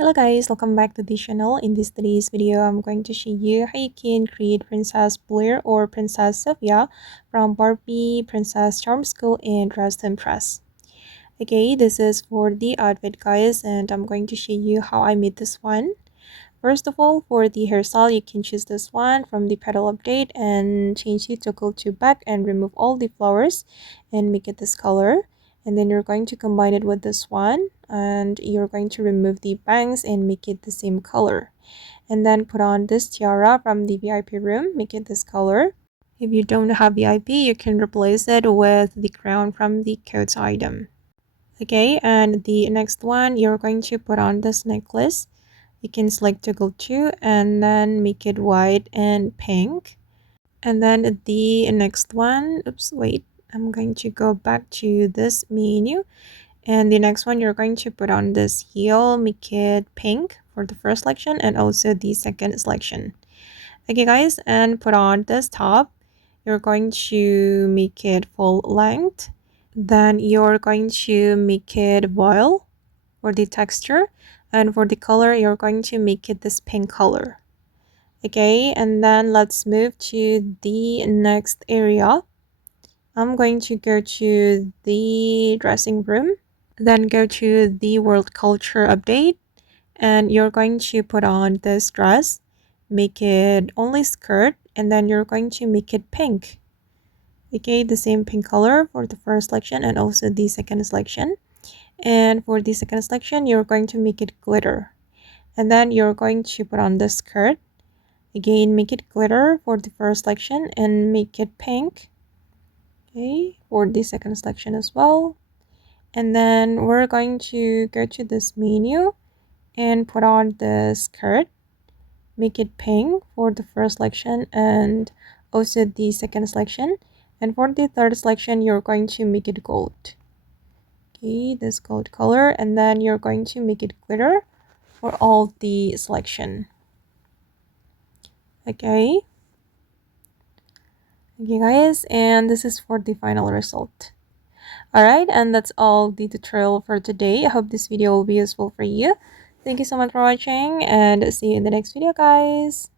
Hello guys, welcome back to the channel. In today's video, I'm going to show you how you can create Princess Blair or Princess Sophia from Barbie Princess Charm School and Dress to Impress. Okay, this is for the outfit guys, and I'm going to show you how I made this one. First of all, for the hairstyle, you can choose this one from the petal update and change the toggle to back and remove all the flowers and make it this color. And then you're going to combine it with this one and you're going to remove the bangs and make it the same color. And then put on this tiara from the VIP room, make it this color. If you don't have VIP, you can replace it with the crown from the coats item. Okay, and the next one, you're going to put on this necklace. You can select toggle 2 and then make it white and pink. And then the next one, oops, wait, I'm going to go back to this menu. And the next one, you're going to put on this heel, make it pink for the first selection and also the second selection. Okay guys, and put on this top. You're going to make it full length. Then you're going to make it voile for the texture, and for the color you're going to make it this pink color. Okay, and then let's move to the next area. I'm going to go to the dressing room, then go to the world culture update, and you're going to put on this dress, make it only skirt, and then you're going to make it pink. Okay, the same pink color for the first selection and also the second selection. And for the second selection, you're going to make it glitter. And then you're going to put on the skirt. Again, make it glitter for the first selection and make it pink. Okay, for the second selection as well. And then we're going to go to this menu and put on the skirt. Make it pink for the first selection and also the second selection. And for the third selection, you're going to make it gold. Okay, this gold color, and then you're going to make it glitter for all the selection. Okay guys, and this is for the final result. All right, and that's all the tutorial for today. I hope this video will be useful for you. Thank you so much for watching and see you in the next video guys.